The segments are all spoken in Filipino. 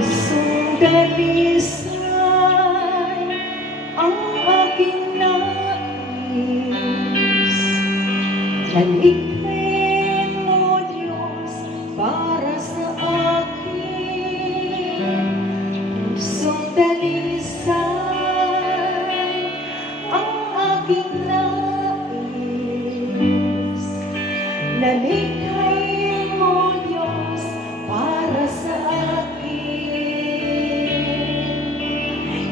Pusong dalisay ang aking nais. Talikhain mo, Diyos, para sa akin. Pusong dalisay ang aking nais. Talikhain mo, Diyos, para sa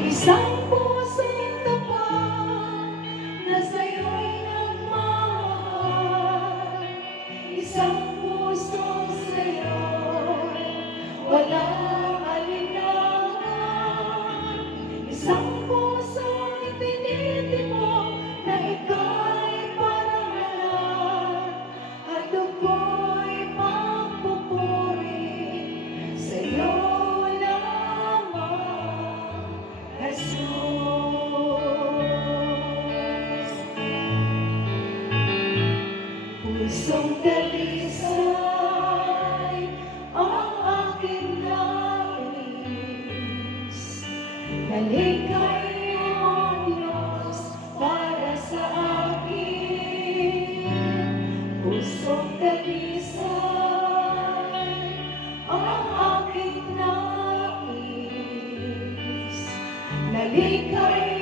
isang pusong tapat na sa'yo'y nagmamahal. Isang pusong sa'yo'y walang alinlangan. Isang pusong itinitimo na ika'y parangalan. At ako'y magpupuri sa'yo lamang, Jesus. Pusong dalisay ang aking nais. Talikhain mo, Diyos, para sa akin. Pusong dalisay ang aking nais. Talikhain